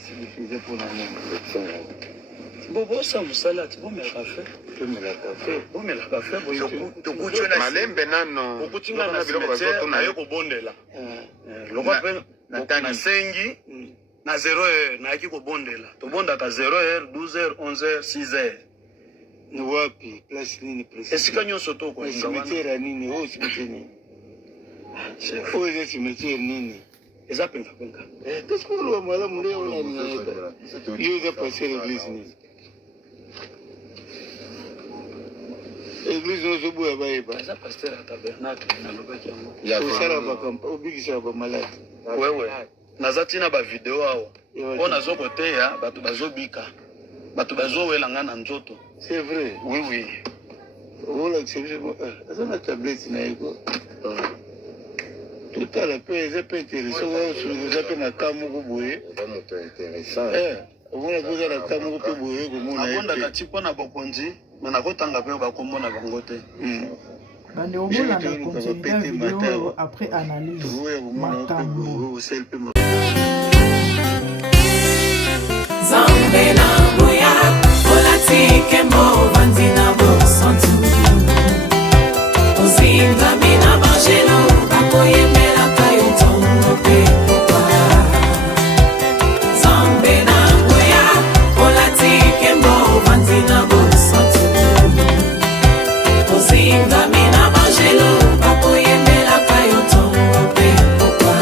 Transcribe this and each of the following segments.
suffisait pour nous. Bobo ça musala tu bon mais café. Bon mais café boyo to kuchona malembe nano. Okutinga na biloko bazoto na yo kobondela. Lokwa pe na sengi na 0h na yaki kobondela. To bonda ka 0h, 12h, 11h, 6h. Ni wapi place nini précis? Esika nyonso to kwa cimetière nini? Oh cimetière nini? Oh c'est cimetière nini? Eza penka. Qu'est-ce que vous voulez moi là yo za passer l'église nini? Église nous oboya baeba. Eza pasteur à tabernacle na lobaki yango. Ya sala ba kampa obikisa ba malade. Ouais. Nazatina ba vidéo awa. On a zokoteya bato bazobika. Bato bazowela nga na nzoto. C'est vrai. Oui. Voilà, c'est ça la tablette na ego. Tout à la paix, c'est pas intéressant. Vous avez na kamugo boye. Pas moto intéressant. On a besoin de kamugo pe boye ko mona. Akonda kati pona bokonzi, mais nakotanga pe bakombo na bango te. Bande obolanda continuité vidéo après analyse. Makambo. Zambe na moya, olatike mo vanzina bo santu. Ozinga mina bangelo, bakoyemela kayo tongo pe popa. Zambe na moya, olatike mo vanzina bo santu. Ozinga mina bangelo, bakoyemela kayo tongo pe popa.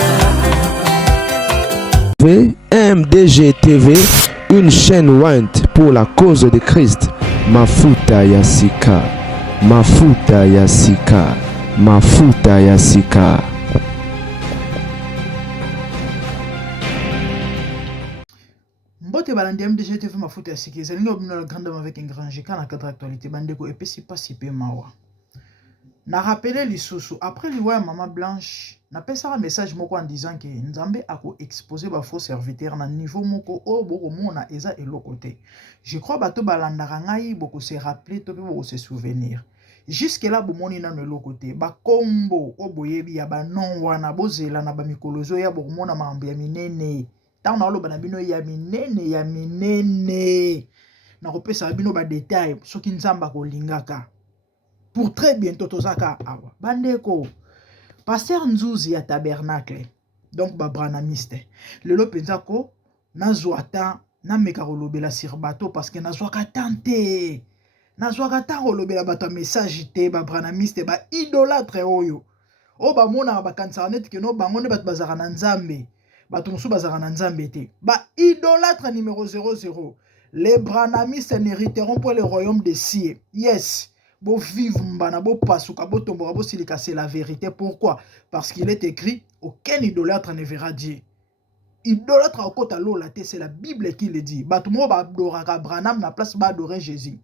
MDG TV, une chaîne Want pour la cause de Christ. Mafuta Yasika. Mbote balandi MDG TV Mafuta Yasika. Zelingo bino la grande avec un grand G na cadre actualité bandeko epesi pasi pe mawa. Na rappelé lisusu après liwa Maman Blanche na pesa un message moko en disant que Nzambe ako exposer ba faux serviteur na niveau moko o boko mona eza eloko te. Je crois bato balandaka ngai boko se rappeler to boko se souvenir. Jusque là bomoni na eloko te. Ba kombo o boyebi ya ba non wana bozela na ba mikolozo ya boko mona mambo ya minene. Tant na loba na bino ya minene. Na kopesa bino ba détail soki Nzamba ko lingaka. Pour très bientôt tozaka awa. Bandeko Pasteur Nzuzi ya tabernacle, donc babranamiste. Lelo penzako, nazwata, na meka rolobela sur bateau parce que nazwaka tante. Nazwaka ta rolobela bato message te, babranamiste, ba idolâtre oyo. O ba mona ba kansana net que no bangonde bat bazara na nzambe. Bato musu bazara na nzambe te. Ba idolâtre numéro 00. Les branamistes n'hériteront pas le royaume des cieux. Yes. Bo vivre mbana bo pasuka bo tombora bo silika, c'est la vérité. Pourquoi? Parce qu'il est écrit aucun idolâtre ne verra Dieu. Idolâtre au côté lola te, c'est la Bible qui le dit. Batumo ba adoraka Branham na place ba adorer Jésus.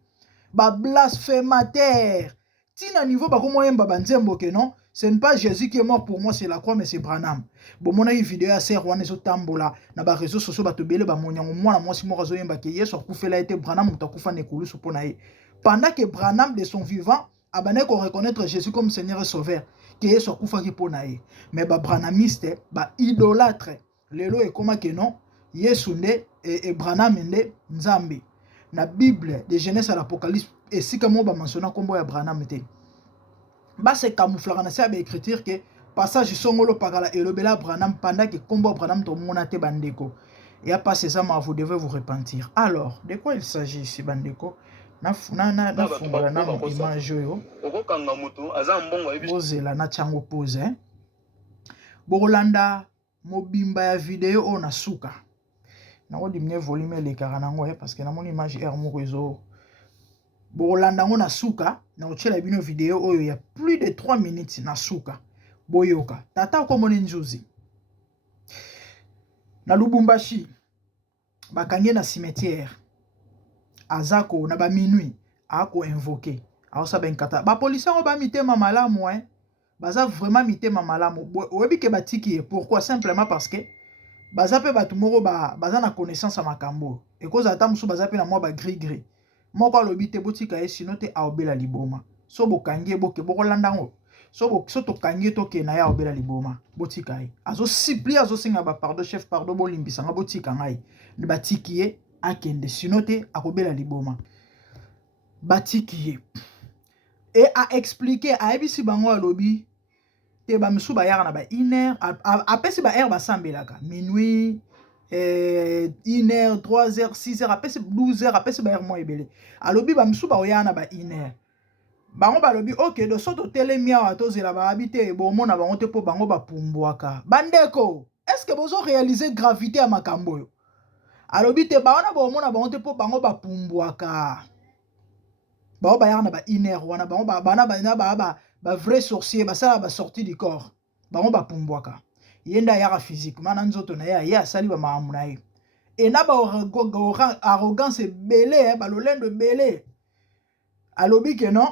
Ba blasphémateur. Tina niveau ba komo yemba banzembo ke non, ce n'est pas Jésus qui est mort pour moi, c'est la croix mais c'est Branham. Bon mona une vidéo à ser wana zo tambola na ba réseaux sociaux ba to bele ba monyango mwana mwasi mo razo yemba ke Yesu akufela été Branham mutakufa ne kulusu pona ye. Pendant que Branham de son vivant abane ko reconnaître Jésus comme Seigneur et Sauveur, que Yesu akufa ki pona ye. Mais ba branamiste ba idolâtre lelo e koma ke non Yesu nde et Branham nde Nzambe. Na Bible de Genèse à l'Apocalypse et si comme on va mentionner kombo ya Branham te. Ba se camouflage na sa ba écriture que passage songolo pakala et le bela Branham pendant que kombo Branham to mona te bandeko. Et à passer ça vous devez vous repentir. Alors, de quoi il s'agit ici bandeko? Na fungola na image yo. Okokanga mutu aza mbongo yebi. Bozela na chango pose hein. Bolanda mobimba ya video o na suka. Na ko dimne volume le karanango parce que na mon image er mo réseau. Bolanda ngo na suka na ochela bino video oyo ya plus de 3 minutes na suka. Boyoka. Tata ko moni Nzuzi. Na Lubumbashi bakange na cimetière. Azako na ba minuit ako invoquer aosa benkata ba policier o ba mitema malamu hein baza vraiment mitema malamu oyebi ke batiki pourquoi simplement parce que baza pe batu moko baza na connaissance à makambo et cause ata musu baza pe na moi ba gris moko alobi te botika ye sino te aobela liboma so bokangi boke bokolanda ngo so tokangi tokena ya obela liboma botika ye azosipli azosenga pardon chef pardon bolimbisanga botika ngai batiki ye akende sino te akobela liboma batiki ye et a expliqué ayebisi bango alobi te bamisu bayaka na ba 1h apesi ba heure basambelaka minuit 1h 3h 6h apesi 12h apesi ba heure mo ebele alobi bamisu baoyaka na ba 1h bango balobi ok do soto telemi awa tozela bayabi te bomona bango te mpo bango bapumbwaka bandeko est-ce que bozo réaliser gravité ya makambo oyo alobi te baona bomona bango te mpo bango bapumbwaka bango bayaka na ba 1h wana bango bana ba vrai sorcier basala ba sortie du corps bango bapumbwaka yenda yaka physiquement na nzoto na ye asali bamakambo na ye e na ba arrogance ebele balolendo ebele alobi ke non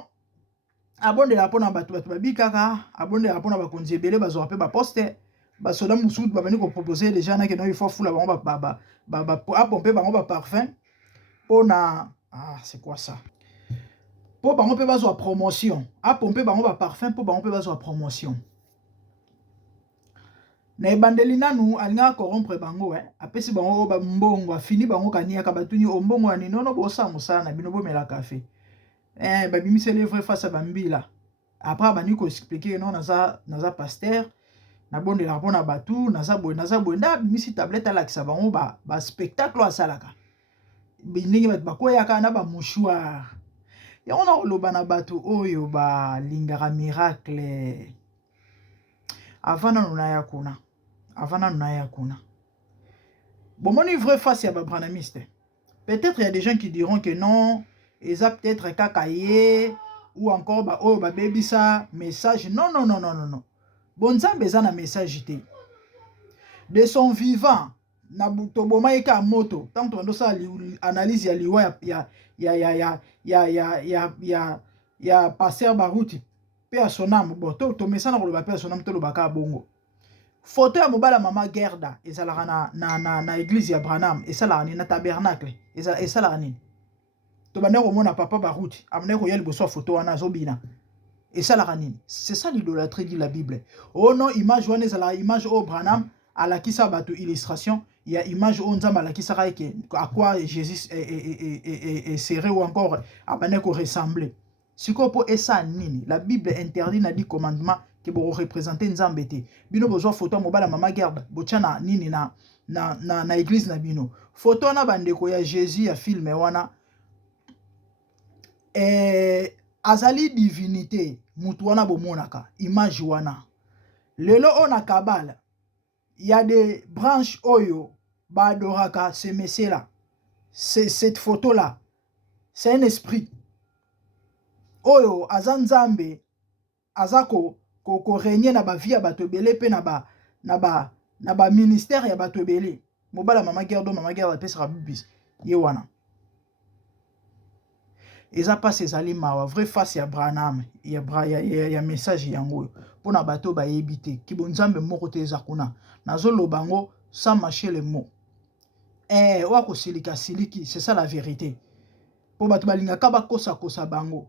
abondela mpona bato babikaka abondela mpona bakonzi ebele bazwaka mpe baposte basoda mosusu babandi kopropose déjà nake no il faut fula bango apompe bango baparfum mpona c'est quoi ça mpo bango mpe bazwa promotion apompe bango baparfum mpo bango mpe bazwa promotion na ebandeli nanu alingaka corrompre bango apesi bango mbongo afini bango kaniaka batuni ombongo ya ninono bosala mosala na bino bomela kafe babimiseli vrai face à bambila après bandi koexplike non naza pasteur nabondelaka mpona batu naza boye nde abimisi tablette alakisa bango baspectacle asalaka ndenge bato bakweyaka na bamouchoir yango na koloba na bato oyo balingaka miracle avant nanu naya kuna bomoni vrai face ya babranamiste peut-être il y a des gens qui diront que non eza peut-être kaka ye ou encore oyo babebisa message non bonzambe eza na message te de son vivant na toboma ye ka moto tant tondosala analyse ya liwa ya passer baruti pe ya sonam bo tomesana koloba pe ya sonam tolobaka bongo photo ya mobala mama Gerda ezalaka na église ya Branham esalaka nini na tabernacle esalaka nini tobanda komona papa baruti amene koya liboso ya photo wana azobina esalaka nini c'est ça l'idolâtrie dit la Bible oh non image wana ezalaka image oyo Branham alakisa bato illustration ya image oyo nzambe alakisaka eke à quoi Jésus est serré ou encore abande koressembler sikoyo mpo esa nini la Bible interdit na 10 commandements ke bokorepresente nzambe te bino bozwa photo ya mobala mama Gerda botya na nini na église na bino photo wana bandeko ya Jésus ya filme wana azali divinité mutu wana bomonaka image wana lelo oyo na kabala ya des branches oyo baadoraka ce monsieur là cette photo là c'est un esprit oyo aza nzambe aza korégner na bavie ya bato ebele mpe na baministère ya bato ebele mobala mama Gerda apesaka bibisi ye wana eza mpasi ezali mawa vrai face ya Branham ya message yango oyo mpona bato bayebi te kibo nzambe moko te eza kuna nazoloba yango sans mâcher le mot oyo akosilika siliki c'est ça la vérité mpo bato balingaka bakosakosa bango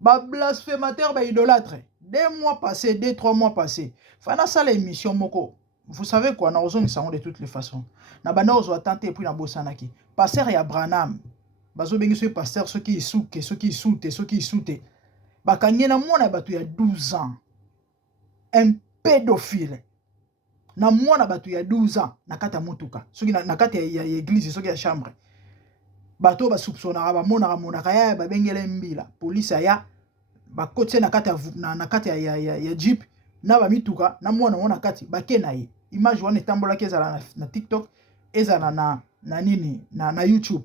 bablasphémateur baidolâtre 2 mois passés 2-3 mois passés fa nasala émission moko vous savez quoi nakozongisa yango de toutes les façons na banda ozwa tante epui nabosanaki pasteur ya Branham bazobengi soki pasteur soki isute bakangi na mwana bato ya 12 ans un pédophile na mwana bato ya 12 ans na kati ya motuka soki na kati ya église soki ya chambre bato basoupçonnaka bamonaka ya babengele mbila polisi aya bakotie na kati ya jeep na bamituka na mwana wana kati bake na ye image wana etambolaki ezala na TikTok ezala na nini na YouTube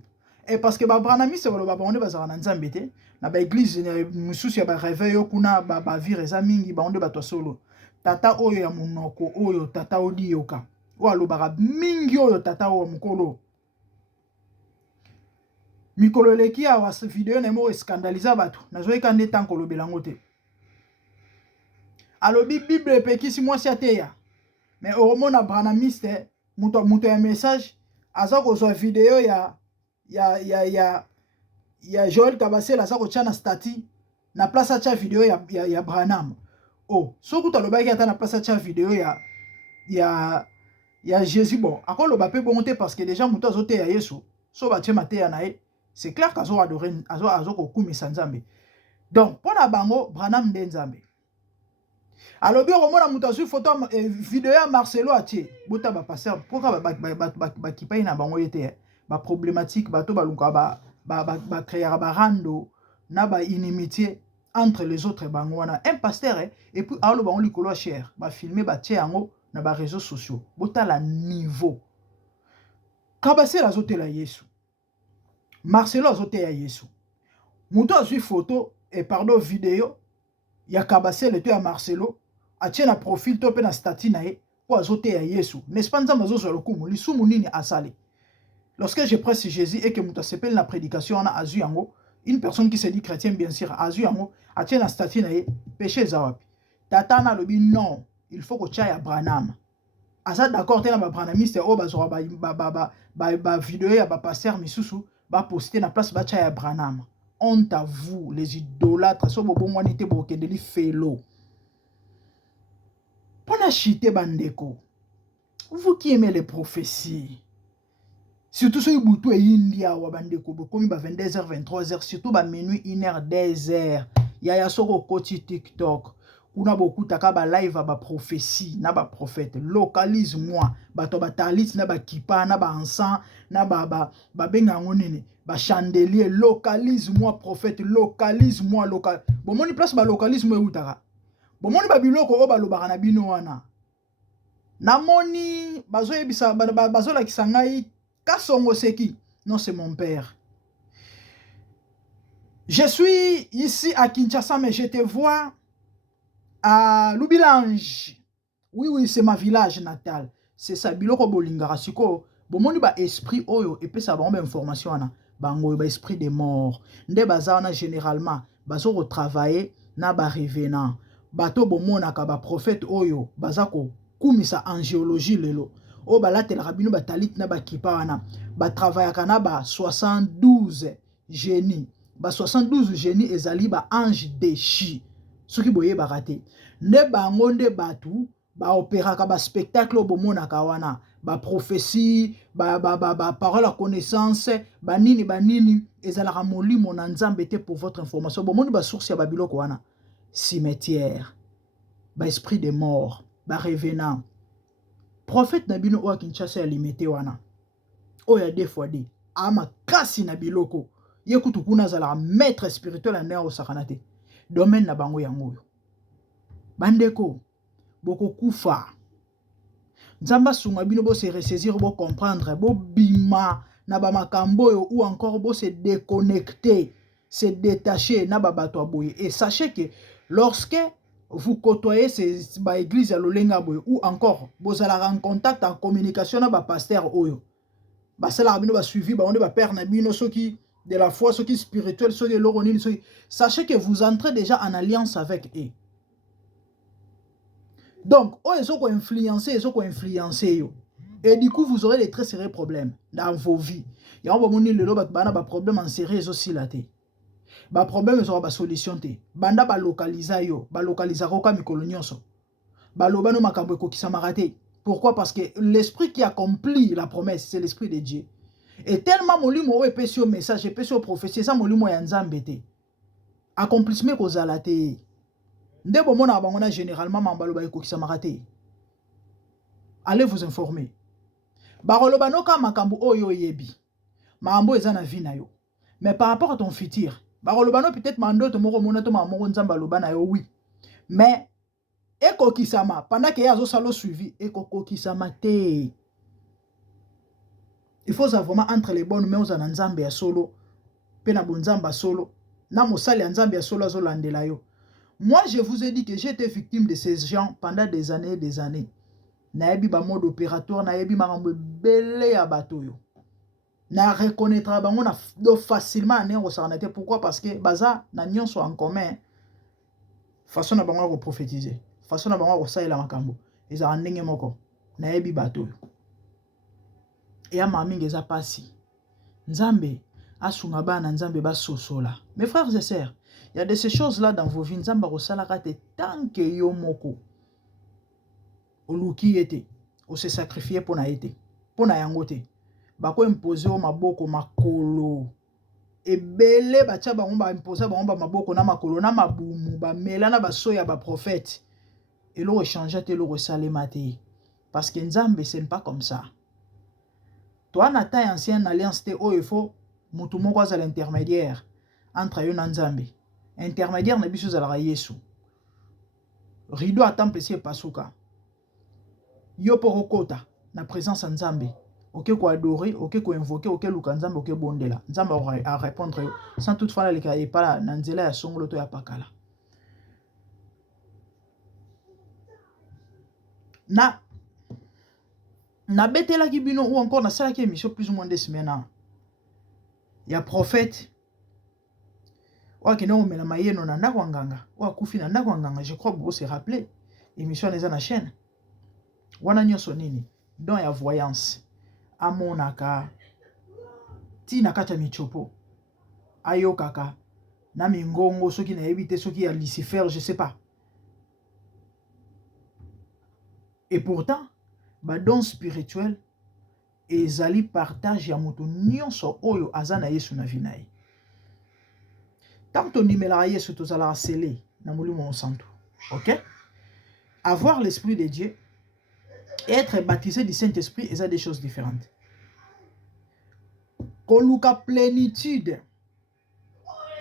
et parce que babranamiste baloba bango nde bazala na nzambe te na baeglise mosusu ya bareveil oyo kuna bavire eza mingi bango nde bato solo tata oyo ya monoko oyo tata odioka oyo alobaka mingi oyo tata oyo mokolo mikolo eleki awa video na emo escandaliza bato nazoyeka nde ntango kolobela yango te alobi bible epekisi mwasi ateya mais omona branamiste moto ya message aza kozwa video ya Joel Kabasela aza kotya na stati na place atya video ya Branham oh soki talobaki ata na place atia vidéo ya Jésus bon akoloba pe bon te parce que déjà moto azoteya Yesu so batie mateya na ye c'est clair qu'azo adorer azo kokumisa Nzambe donc pona bango Branham nde Nzambe alobi okomona moto azwi photo vidéo ya Marcelo atie bota bapasteur pourquoi bakipai na bango ye te baproblématique bato baluka bakreaka barando na bainimitié entre les autres bango wana un pasteur et puis alo bango likolo cher bafilme batie yango na ba réseaux sociaux botala niveau kabasela azotela Yesu Marcelo azoteya Yesu moto azwi photo et pardon vidéo ya kabasela to ya Marcelo atie na profil to pe na statut na ye po azoteya Yesu n'est-ce pas nzambe azozwa lokumu lisumu nini asali lorsque je presse Jésus et que moto s'appelle la prédication on a azwi yango une personne qui se dit chrétien bien sûr azwi yango atie na statut na ye péché zawapi tata na lobi non il faut que tu ailles à Branham. Asa d'accord, tu es na Branhamiste, oh, vidéo ya pasteur misusu, poster na place, tu ailles à Branham. Honte à vous, les idolâtres, so bon wanite bokendeli felo. Pona chite bandeko. Vous qui aimez les prophéties, surtout ceux qui et India ou bandeko, comme 22h, 23h, surtout minuit, 1h, 2h, yaya soko koti TikTok. Kuna beaucoup takaba live ba prophétie na ba prophète localise moi bato ba talit na ba kipa na ba encens na ba benga ngonene ba chandelier localise moi prophète localise moi local bon moni place ba localise moi utaka bon moni ba biloko o ba lobaka na bino wana na moni bazo yebisa bazo la kisangai kasongo seki non c'est mon père. Je suis ici à Kinshasa mais je te vois à Lubilange. Oui, c'est ma village natal. C'est ça, biloko bolingara siko. Bon, moni ba esprit oyo, et puis ça va en information na. Bango, ba esprit des morts. Nde bazana généralement, bazo retravailler na ba revenant. Bato bomona ka ba prophète oyo, bazako kumisa en géologie lelo. O ba la tel rabino ba talit na ba kipa wana. Ba travailler kana ba 72 génies. Ba 72 génies ezali ba ange déchu. Ce qui boye barate ne bango nde batu ba opéraka ba spectacle bomona kawana ba prophétie ba parole à connaissance ba nini ezalaka molimo na Nzambe te pour votre information bomoni ba source ya babiloko wana cimetière ba esprit de mort ba revenant prophète na bino o Kinshasa ya limité wana o ya deux fois deux ama kasi na biloko yekutu kuna zala maître spirituel na neo sakanate domaine na bango yango bandeko boko kufa nzamba sunga bino bo se ressaisir bo comprendre bo bima na ba makambo yo ou encore bo se déconnecter se détacher na ba bato aboye et sachez que lorsque vous côtoyez ces ba église ya lolenga boye ou encore vous allez en contact en communication na ba pasteur oyo ba sala bino ba suivi ba onde ba père na bino soki de la foi, ceux qui spirituels, ceux qui l'oronil, sachez que vous entrez déjà en alliance avec eux. Donc, ils sont influencés, et du coup, vous aurez des très sérieux problèmes dans vos vies. Il y a un problème en sérieux aussi là. Ba problème sera ba solution te. Banda ba localiser yo, ba localiser roka mikolonyoso. Ba lobano makambo ko kisamarate. Pourquoi? Parce que l'esprit qui accomplit la promesse, c'est l'esprit de Dieu. Et tellement molimo est péché au message, et péché au prophétie, ça molimo ya nzambe te. Accomplissement ko zalate. Nde bomona bangona généralement mambalo ba ko kisamarate. Allez vous informer. Baroloba no ka makambo oyo yebi. Mambo eza na vie na yo. Mais par rapport à ton futur, baroloba no peut-être mando to moko mona to mamoko nzamba loba na yo oui. Mais eko kisama pendant que yazo salo suivi eko kisama te. Il faut savoir entre les bonnes mains en Nzambe ya solo, pena bonzamba solo, na mosali ya Nzambe ya solo azolandela yo. Moi, je vous ai dit que j'ai été victime de ces gens pendant des années et des années. Naebi ba mode opératoire, naebi marambo belé ya bato yo. Na reconnaîtra bango na do facilement ne resarnate. Pourquoi? Parce que baza na nyonso en commun. Façon na bango prophétiser. Façon na bango saïla makambo. Eza ndenge moko. Naebi bato yo. Et à ma mingi eza pasi. Nzambe asunga bana nzambe basosola. Mes frères et sœurs, il y a de ces choses-là dans vos vies. Nzamba rosalaka te tant que yo moko. Oluki ete. O se sacrifier pour na ete. Pour na yangote. Bako imposer o maboko makolo. Ebele bacha bango ba imposer bango ba maboko na makolo na mabumu. Ba mela na ba soya ba prophète. Et l'eau change te l'eau salemate. Parce que Nzambe ce n'est pas comme ça. Toi na ta ancienne alliance te o il faut mutu moko za l'intermédiaire entre yo na Nzambe. Intermédiaire na biso za la Yesu. Rideau atampe si pasuka. Yo porokota na présence en Nzambe. Ok ko adorer, ok ko invoquer, ok luka Nzambe, ok bondela. Nzambe a répondre yo. Sans toutefois la leka pas na nzela ya songolo to ya pakala. Na betela ki bino ou encore na sala ki émission plus ou moins 2 semaines. Il y a prophète. Ou qui non mais la maye non na nganga. Ou kufi na nganga, je crois que vous se rappeler. Émission les na chaîne. Wana nyoso nini? Don ya voyance. Amonaka. Ti nakata michopo. Ayo kaka. Na mingongo soki na éviter soki ya Lucifer, je sais pas. Et pourtant, ba don spirituel ezali partage ya moto nyonso oyo azana Yesu na vinayi. Tant on nimela Yesu tozala scellé na molimo santo. OK? Avoir l'esprit de Dieu et être baptisé du Saint-Esprit, c'est des choses différentes. Koluka plénitude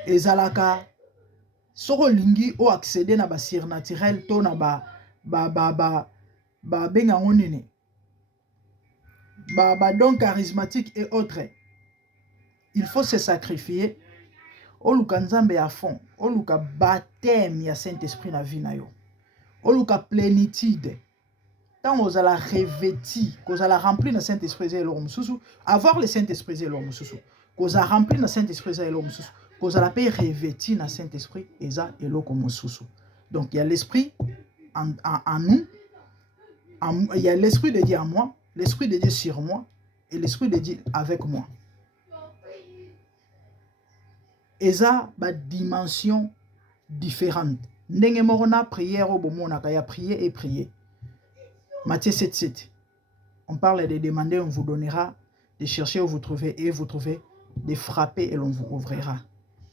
ezalaka soko lingi o accéder na ba surnaturel to na ba benga ngonene. Don charismatique et autres. Il faut se sacrifier. Oluka Nzambe à fond. Oluka baptême ya Saint-Esprit na vie na yo. Oluka plénitude. Tant vous allez revêtir, vous allez remplir le Saint-Esprit et l'homme sous. Avoir le Saint-Esprit et l'homme sous. Vous allez remplir le Saint-Esprit et l'homme sous. Vous allez revêtir le Saint-Esprit et l'homme sous. Donc il y a l'Esprit en nous. Il y a l'Esprit de Dieu en moi, l'Esprit de Dieu sur moi et l'Esprit de Dieu avec moi. Et ça, une dimension différente. Ndenge morona prière au bomona kaya prier et prier. Matthieu 7:7. On parle de demander, on vous donnera, de chercher, vous trouvez et vous trouvez, de frapper et l'on vous ouvrira.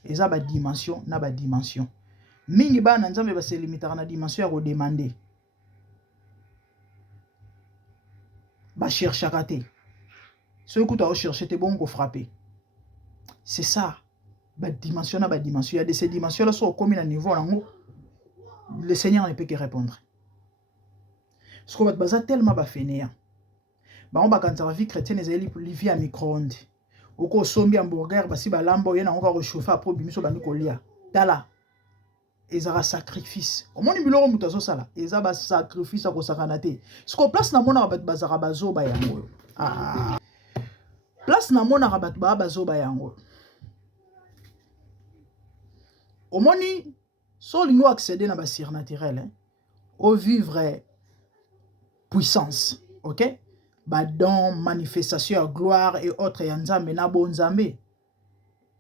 Et ça, une dimension, na ba dimension. Mingi ba na Nzambe ba se limiter na dimension ya demander. Ba chercher à te. Ce que tu as cherché, c'est bon pour frapper. C'est ça. Ba dimension na ba dimension. Il y a de ces dimensions là sont comme à niveau là le Seigneur ne peut que répondre. Ce qu'on va baser tellement ba fainéant. Ba on ba quand la vie chrétienne ezali vie à micro-ondes. Oko sombi hamburger basi ba lambo yena on va réchauffer après bimiso ba mikolia. Tala. Ezara sacrifice. Omoni biloko mutu azosala. Eza ba sacrifice akosakana te. Ce qu'on place na mona ba bazara bazoba yango. Place na mona ba bazoba yango. Omoni so lingo accéder na ba surnaturel hein. Au vivre puissance, OK? Ba don manifestation gloire et autres ya Nzambe na bo Nzambe.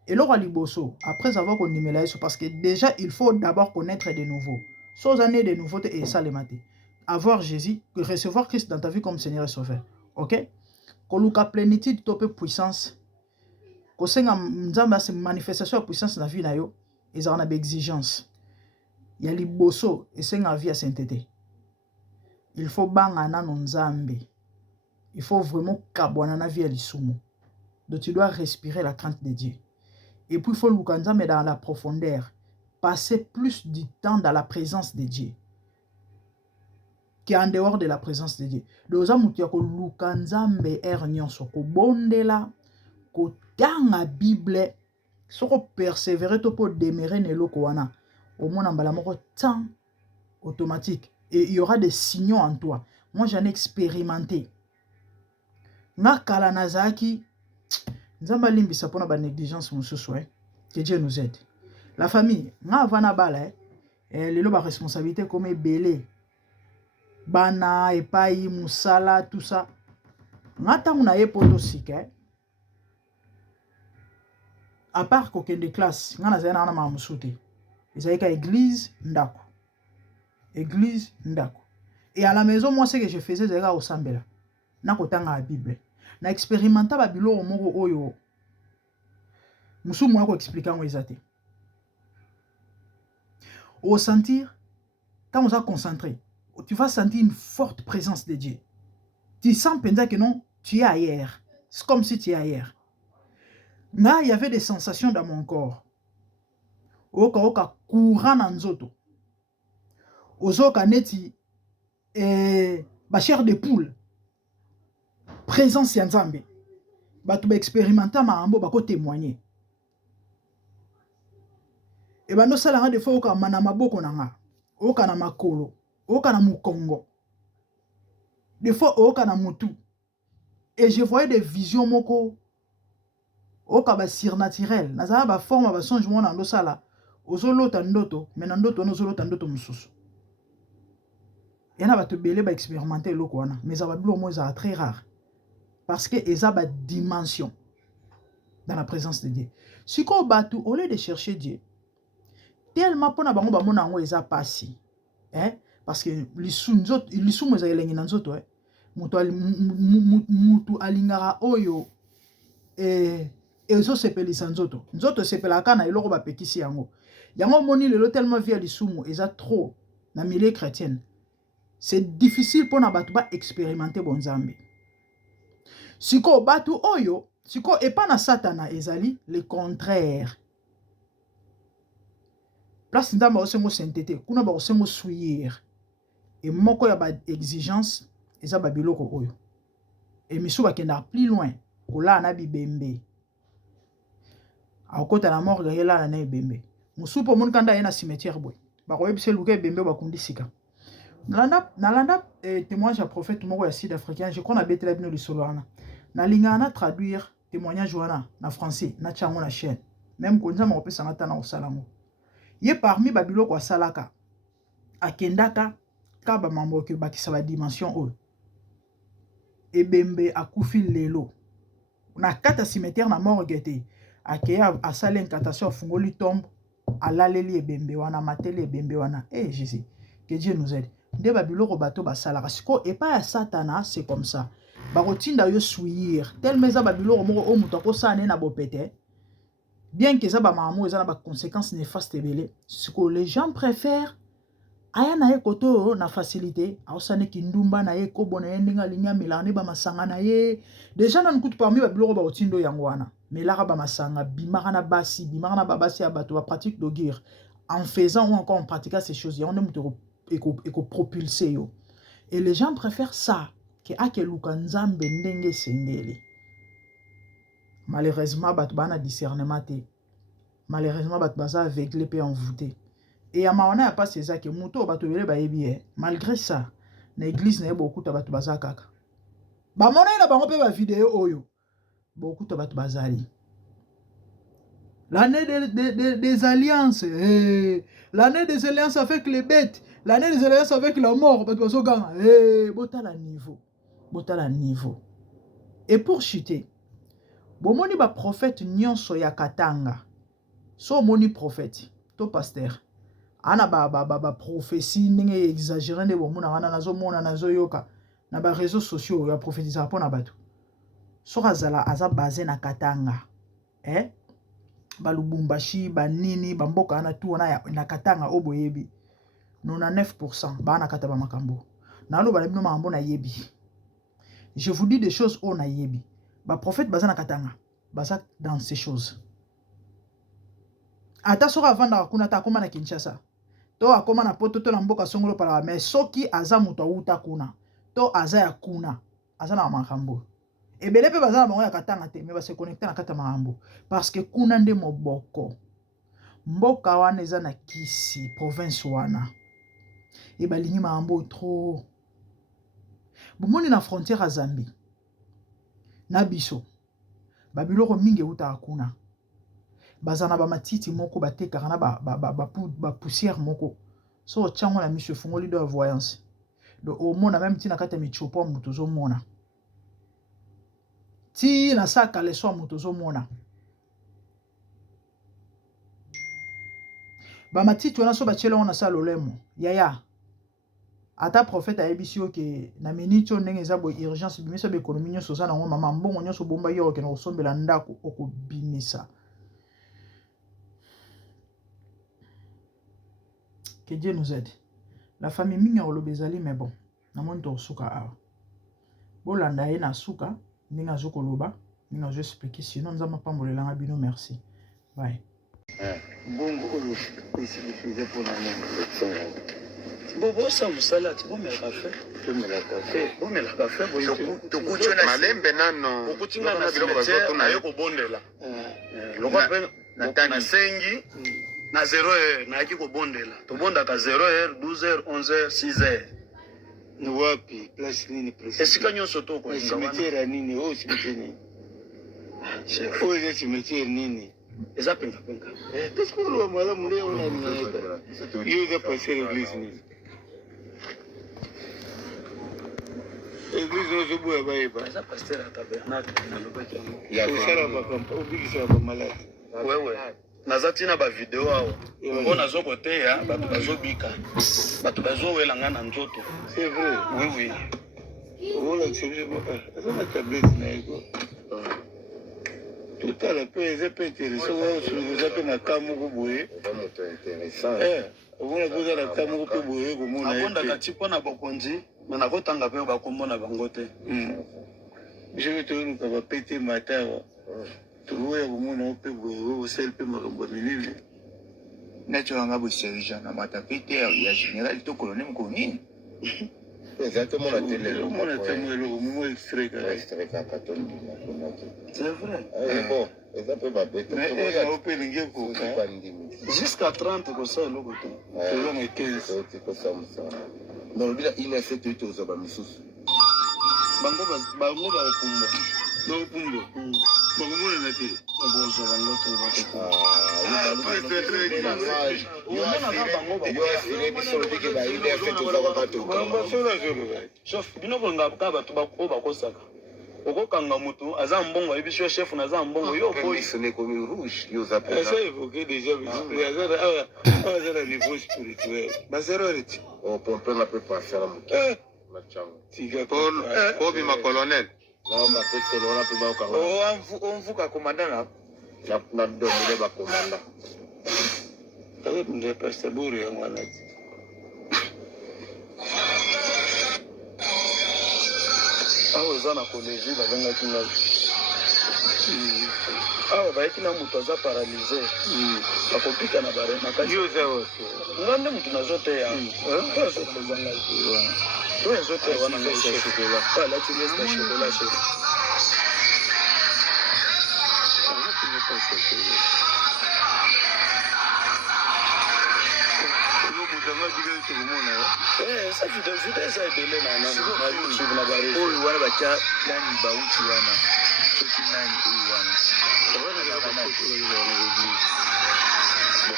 Et l'ora liboso, après avoir connu Yesu, parce que déjà, il faut d'abord connaître de nouveaux. Sans années de nouveautés et ça les mater. Avoir Jésus, recevoir Christ dans ta vie comme Seigneur et Sauveur. Ok? Koluka plénitude, tope puissance. Kosenga Nzamba, c'est manifestation de puissance dans la vie na yo. Ils ont des exigences. Il y a liboso et c'est la vie à sainteté. Il faut bangana Nzambe. Il faut vraiment kabwana na vie à l'isumu. Donc tu dois respirer la crainte de Dieu. Et puis il faut l'oukanza mais dans la profondeur. Passer plus du temps dans la présence de Dieu. Qui est en dehors de la présence de Dieu. Donc ça moutia ko l'oukanza me nyonso ko bondela ko tanga Bible soko persévérer to pour demeurer neloko wana. Au moins en balamoko temps automatique et il y aura des signaux en toi. Moi j'en ai expérimenté. Nga kala nazaki Nzamba limbisa pona ba négligence mususu que Dieu nous aide. La famille, nga vana bala lelo ba responsabilité comme belé. Bana epai musala tout ça. Nga tangu na ye poto sika. à part kokende classe nga nazali na ma musute ezali ka église ndako église ndako et à la maison moi ce que je faisais ezali au sambela na kotanga la Bible na expérimenta ba biloko moko oyo musu mo ko expliquer ngo ezate au sentir quand on s'est concentré tu vas sentir une forte présence de Dieu. Tu sens peut-être que non, tu es ailleurs. C'est comme si tu es ailleurs. Là, il y avait des sensations dans mon corps. Oka courant dans nzoto. Ozoka neti ba chair de poule. Présence ya Nzambe. Ba tu ba expérimenter ma ambo ba ko témoigner. Et ba no sala de fois oka mana maboko nanga. Oka na makolo. Oka na mukongo. Des fois oka na mutu. Et je voyais des visions moko oka ba surnaturel. Nazala ba forme ba songe mo na ndo sala. Ozolota ndoto, mais na ndoto ozolota ndoto mususu. Yana ba te belé ba expérimenter loko wana, mais ça va bilo mo ça très rare. Parce que eza ba dimension dans la présence de Dieu. Si ko batu au lieu de chercher Dieu, tellement pona bango ba mona ngo eza passi. Hein? Parce que lisu mo za elengi na nzoto mutu alingara oyo ezo sepelisa nzoto nzoto sepelaka na eloko bapekisi yango yango moni lelo tellement via lisumu eza trop na milieu chrétienne c'est difficile pour na batu ba expérimenter bonzambe siko batu oyo siko epa na satana ezali le contraire place ndamba osengo sainteté kuna ba osengo suyer et moko ya ba exigence eza ba biloko oyo et misu bakenda plus loin kola na bibembe akota na mort gayela na bembe musu po mon kanda na cimetière boy ba ko yebise luke bembe ba kundisika nalanda témoignage ya prophète moko ya sud-africain je crois na betela bino lisolana na lingana traduire témoignage wana na français na chango na chaîne même konza ma opesa ngata na osalango ye parmi ba biloko asalaka akendaka ka ba mambo ke bakisa ba dimension oyo ebembe akufi lelo na kata cimetière na morgue te akeya asala incantation fungoli tombe alaleli ebembe wana mateli ebembe wana Jésus que Dieu nous aide nde ba biloko bato basalaka siko epa ya satana c'est comme ça bakotinda yo suir tellement eza ba biloko moko o muto akosana na bopete bien que ça ba maman eza na ba conséquences néfastes ebele siko les gens préfèrent aya na ye koto na facilité aosane kindumba na ye kobona ye ndinga linya milane ba masanga na ye déjà na nkutu parmi ba biloko ba otindo yango wana melaka ba masanga bimaka na basi bimaka na babasi ya bato ba pratique de guerre en faisant ou encore en pratiquant ces choses ya on est eko propulser yo et les gens préfèrent ça que akeluka nzambe ndenge sengeli malheureusement bato bana discernement te malheureusement bato baza aveuglé pe envoûté. Et à ma ya pas c'est ça que muto bato bele ba yebi malgré ça na église na beaucoup ta bato bazakaka ba mona na bango pe ba vidéo oyo beaucoup ta bato bazali l'année des alliances l'année des alliances avec les bêtes l'année des alliances avec la mort bato bazoganga botala niveau et pour chuter bomoni ba prophète nyonso ya katanga so moni prophète to pasteur ana ba prophétie ndenge exagéré nde bomona wana nazomona nazoyoka na ba réseaux sociaux ya prophétisa pona bato soka zala aza basé na katanga ba Lubumbashi ba nini ba mboka na tu wana na katanga oboyebi 99% ba na kata ba makambo na lo ba bino mambo na yebi je vous dis des choses on na yebi ba prophète baza na katanga baza dans ces choses ata soka vanda kuna ta koma na Kinshasa to akoma na poto to na mboka songolo pala mais soki aza muto auta kuna to aza ya kuna aza na makambo ebele pe baza na bango ya katanga te mais ba se connecter na kata makambo parce que kuna nde moboko mboka wana eza na kisi province wana e balingi makambo trop bomoni na frontière ya Zambie na biso babiloko mingi uta kuna bazana ba matiti moko batekaka na ba poussière moko so tchango na miso fungoli de voyance do au mona même tina kata michopo mutozo mona ti na saka leso mutozo mona bamatiti wana so batiela wana sa lolemo yaya ata prophète ayebisi yo ke na minute oyo ndenge eza boye urgence bimisa baekonomi nyonso oza nango mama mbongo nyonso bomba yo okende kosombela ndako okobimisa. Que Dieu nous aide. La famille mingi oloba ezali mais bon namoni tokosuka awa bolanda ye na suka ndenge azokoloba ndenge azoexplike sinon nzambe apambolelanga bino merci bye. Bongo oyo esilifize mpona nini bobosa mosala ati bomela kafe tomela kafe bomela kafe tokuti malembe nano okutinga na cimetière naye kobondela lokwa mpe nasengi na 0h nayaki kobondela tobondaka 0h 12h 11h 6h ni wapi place nini précis esika nyonso tokolinga cimetière ya nini oyo cimetière nini oyo eza cimetière nini eza penkapenka pesikoloba malamu nde onaningayeka yo eza passer église nini église ozoboya bayeba eza paster ya tabernacle nalobaki osala bakampa obikisaka bamalade wewe naza ntina bavideo awa mpo nazokoteya bato bazobika bato bazowelanga na nzoto. C'est vrai oui olakisa biso aza na tablete na ye ko totala mpe eza mpe intéressant osoloka eza mpe na ka moko boye omona mpo eza na ka moko mpe boye komona nakondaka ti mpo na bokonzi me nakotanga mpe bakombo na bango te biso mpe toyoluka bapete matawa tokoya komona mpe boye oyo osali mpe makambo ya minene natyolanga bosergent na matapete ya général to colonel mokolo nini Exactement, omona ntango eloko momo extrait kaka c'est vrai bon eza mpe babete nao mpe elingi ekoka jusqu'à 30 kosala eloko te tozanga 15 nalobila inese toyi tozwa bamisusu bango baopumba baopumba bakomonana te bozwa bango te bino kolinga kaka bato oyo bakosaka okokanga motu aza mbongo ayebi biso chef naza mbongo yo esa évoqué déjà aza na niveau spirituel bazeroreti opompenga mpe pasala moke obima colonel bapesolola mpe baokanga omvuka komandana na domine bakomanda akotunda pasteur buru yango wana ti awa eza na koleji babengaki ngai awa bayaki na moto aza paralyse bakopika na barenakasi nga nde motu nazoteya oyo azoteza ngai oyo azoteya wana alati leste ya chokola chef esa video eza ebele na youtube na barezo oyo wana batya nani bauti wana soki nani oyo wana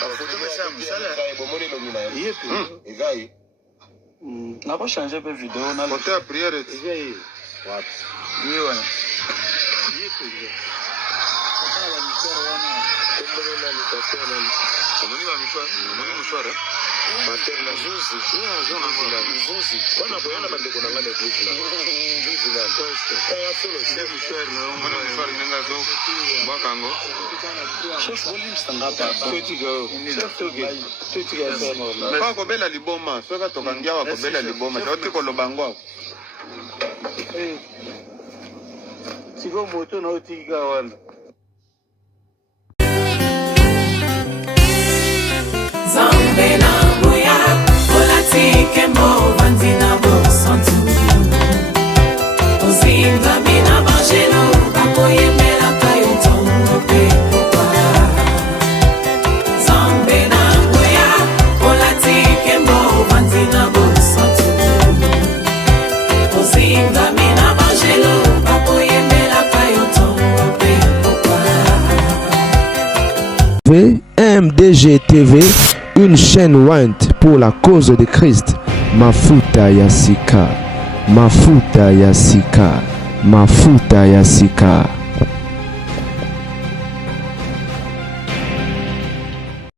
bafoto basala mosala ezai nakochange mpe video na kote ya priere ezaye ye wana omoni bamishware wana boyana bandeko na nga na eglise ndenge azobwakango chef bolimisa nga papa pa kobela liboma soki tokangi awa kobela liboma tauti koloba yango awa siko moto na otikika wana Zambe na buya, olatike mo vandina bosantu. Ozinga mina bangelo, bakoyemela kayo tongo pe popa. Zambe na buya, olatike mo vandina bosantu. Ozinga mina bangelo, bakoyemela kayo tongo pe popa. MDG TV, une chaîne Went pour la cause de Christ. Mafuta ya Sika, Mafuta ya Sika, Mafuta ya Sika.